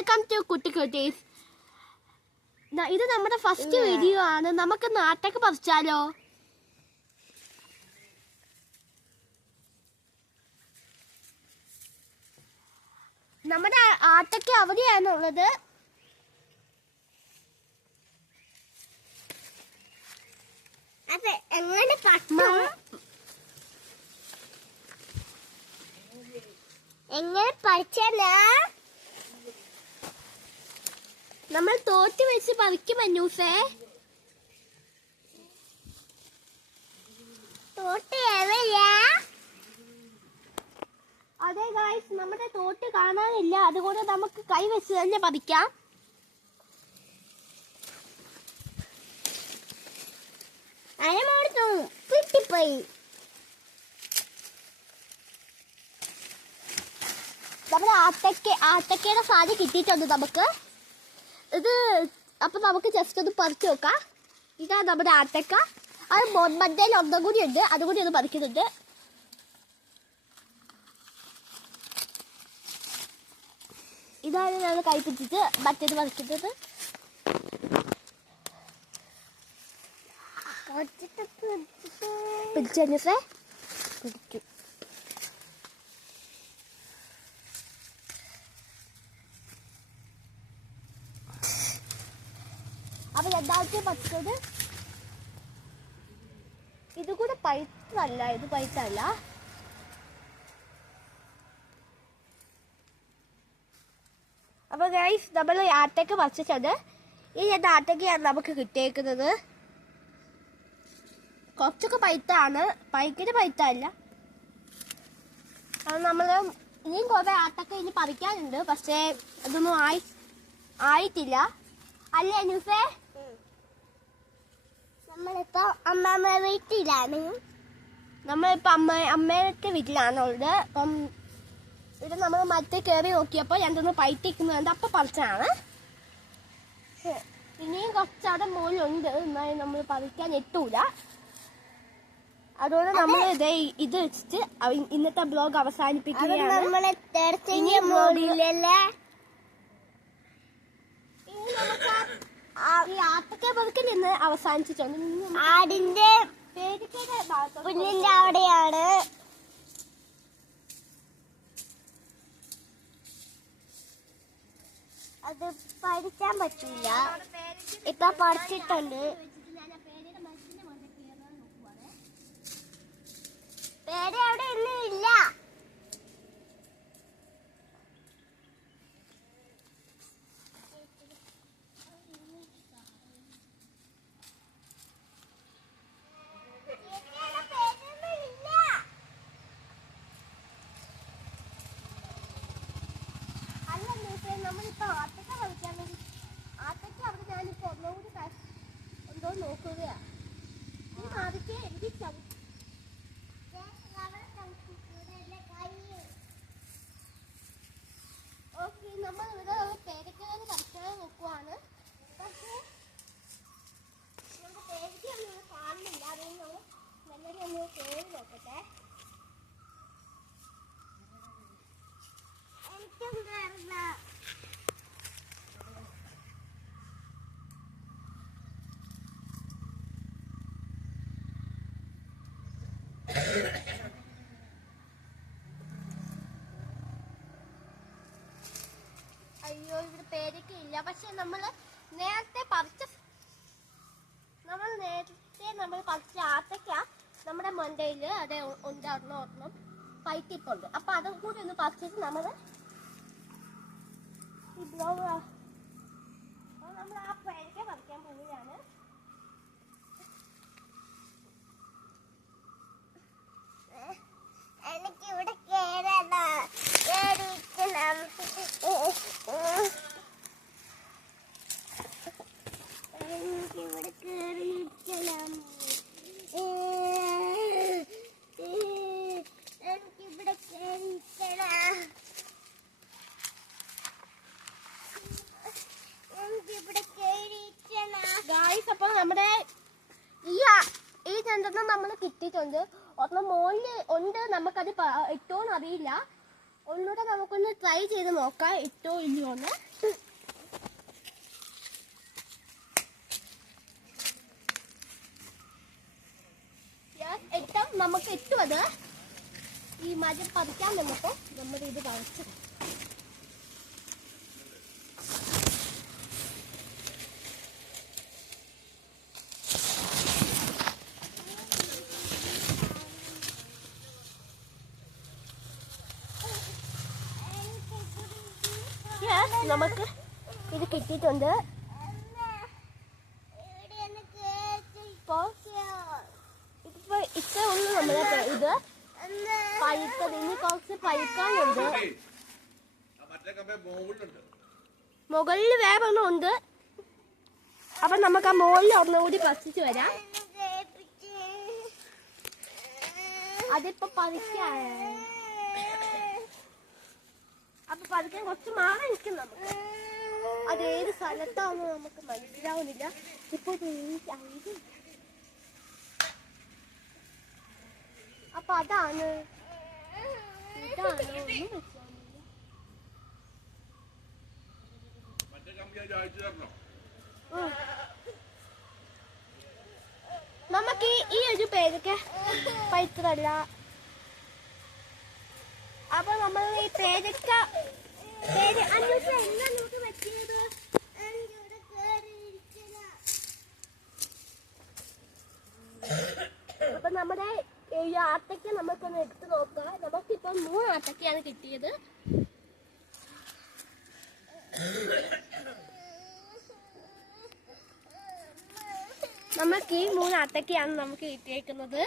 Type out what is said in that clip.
Welcome to കുട്ടിക്കുട്ടീസ്. ഇത് നമ്മുടെ first video ആണ്. നമുക്ക് നാട്ടൊക്കെ പറിച്ചാലോ? നമ്മുടെ ആട്ടൊക്കെ അവിടെയാണുള്ളത്. എങ്ങനെ പഠിച്ചാ നമ്മൾ തോറ്റ് വെച്ച് പറിക്കും അന്നൂസേ. അതെ ഗായ്സ്, നമ്മുടെ തോട്ട് കാണാനില്ല. അതുകൊണ്ട് നമുക്ക് കൈ വെച്ച് തന്നെ പറിക്കാം. കിട്ടിപ്പോയി. നമ്മുടെ ആത്തക്കയുടെ സാരി കിട്ടിയിട്ടുണ്ട് നമുക്ക്. ഇത് അപ്പൊ നമുക്ക് ജസ്റ്റ് ഒന്ന് പറിച്ചു നോക്കാം. ഇതാണ് നമ്മുടെ ആത്തക്ക. അത് മണ്ടയിൽ ഒന്നും കൂടി ഉണ്ട്, അതുകൂടി ഒന്ന് പറിക്കുന്നുണ്ട്. ഇതാണ് നമ്മൾ കൈ പിടിച്ചിട്ട് മറ്റേത് പറിക്കുന്നത്. പിടിച്ചേ പിടിക്കും. അപ്പൊ രണ്ടാമത്തെ പറിച്ചത് ഇത് കൂടെ പഴുത്തല്ല, ഇത് പഴുത്തല്ല. അപ്പൊ ഗൈസ്, നമ്മൾ ആട്ടയ്ക്ക് പറിച്ചിട്ടുണ്ട്. ഈ രണ്ട് ആട്ടയ്ക്കാണ് നമുക്ക് കിട്ടിയേക്കുന്നത്. കുറച്ചൊക്കെ പഴുത്താണ്, ഭയങ്കര പഴുത്തല്ല. അത് നമ്മൾ ഇനിയും കുറെ ആട്ടൊക്കെ ഇനി പറിക്കാനുണ്ട്. പക്ഷേ അതൊന്നും ആയിട്ടില്ല. അല്ലേ അനൂസേ? നമ്മളിപ്പോ അമ്മമ്മ വീട്ടിലാണ്. നമ്മളിപ്പോ അമ്മയുടെ വീട്ടിലാണ് ഉള്ളത്. അപ്പം ഇവിടെ നമ്മൾ മറ്റേ കയറി നോക്കിയപ്പോൾ രണ്ടൊന്ന് പഴുത്തിരിക്കുന്നുണ്ട്. അപ്പൊ പറിച്ചാണ്. ഇനിയും കുറച്ചവിടെ മുകളിലുണ്ട്, എന്നാലും നമ്മൾ പറിക്കാൻ എത്തൂല. അതുകൊണ്ട് നമ്മൾ ഇത് വെച്ചിട്ട് ഇന്നത്തെ ബ്ലോഗ് അവസാനിപ്പിക്കുകയാണ്. ഇനി നമുക്ക് ഈ ആട്ടൊക്കെ പതുക്കെ നിന്ന് അവസാനിച്ചിട്ടുണ്ട്. ആടിന്റെ കുഞ്ഞിന്റെ അവിടെയാണ്. അത് പഠിക്കാൻ പറ്റില്ല. ഇപ്പൊ പഠിച്ചിട്ടുണ്ട്. പേര് അവിടെ ഒന്നും ഇല്ല. നമ്മളിപ്പോ ആട്ടക്ക കളിക്കാൻ വേണ്ടി ആട്ടയ്ക്ക് അവിടെ ഞാനിപ്പോ ഒന്നുകൂടി എന്തോ നോക്കുകയാ. ഈ മാതിക്ക് എനിക്ക് ഓക്കെ, നമ്മൾ ഇവിടെ പേരക്കകൾ കളിക്കാൻ നോക്കുവാണ്. പക്ഷേ നമുക്ക് പേരക്കൊന്നും കാണുന്നില്ല. അതുകൊണ്ട് നമ്മൾ നല്ലൊരു ഒന്ന് കയറി നോക്കട്ടെ. അയ്യോ, ഇവിടെ പേരൊക്കെ ഇല്ല. പക്ഷെ നമ്മൾ നേരത്തെ പറിച്ച ആത്തക്ക നമ്മുടെ മണ്ടയിൽ അത് ഒരെണ്ണം പൈറ്റിപ്പുണ്ട്. അപ്പൊ അതും കൂടി ഒന്ന് പറിച്ചിട്ട് നമ്മൾ ആ പേരക്ക പറിക്കാൻ പോവുകയാണ്. എനിക്കിവിടെ കേറണം. എനിക്കിവിടെ കേറിയിരിക്കണം. എനിക്കിവിടെ കേറിയിരിക്കണം. എനിക്കിവിടെ കേറിയിരിക്കണം. ഗായ്സ്, അപ്പോൾ നമ്മുടെ ഈ രണ്ടെണ്ണം നമ്മൾ കിട്ടിയിട്ടുണ്ട്. ഒരെണ്ണം മോളിൽ ഉണ്ട്. നമുക്കത് ഇട്ടോന്ന് അറിയില്ല. ഒന്നുകൂടെ നമുക്കൊന്ന് ട്രൈ ചെയ്ത് നോക്കാം ഇട്ടോ ഇല്ലയോന്ന്. നമുക്ക് ഇട്ടുവത് ഈ മരം പറിക്കാൻ നമുക്ക് നമ്മുടെ ഇത് പറിച്ചു. നമുക്ക് ഇത് കിട്ടിയിട്ടുണ്ട്. ഇതിപ്പോ ഇത്രേ ഉള്ളൂ നമ്മുടെ ഇത് പഴുത്തത്. ഇനി കുറച്ച് പഴുക്കാനുണ്ട്. മുകളിൽ വേറെ ഒന്നും ഉണ്ട്. അപ്പൊ നമുക്ക് ആ മുകളിൽ ഒന്നുകൂടി പറിച്ചിട്ട് വരാം. അതിപ്പോ പറിക്കാൻ അപ്പൊ പറിക്കാൻ കുറച്ച് മാറി നിൽക്കും. നമുക്ക് അത് ഏത് സ്ഥലത്താണെന്ന് നമുക്ക് മനസ്സിലാവുന്നില്ല. ഇപ്പൊ അപ്പൊ അതാണ് നമുക്ക് ഈ ഒരു പേരൊക്കെ പഴുത്തതല്ല. അപ്പൊ നമ്മൾ ഈ പേരക്ക എല്ലാം നമുക്ക് പറ്റിയത്. അപ്പൊ നമ്മുടെ ഈ ആത്തക്ക നമുക്കൊന്ന് എടുത്ത് നോക്കാം. നമുക്കിപ്പം 3 ആത്തക്കയാണ് കിട്ടിയത്. നമുക്ക് ഈ 3 ആത്തക്കയാണ് നമുക്ക് കിട്ടിയേക്കുന്നത്.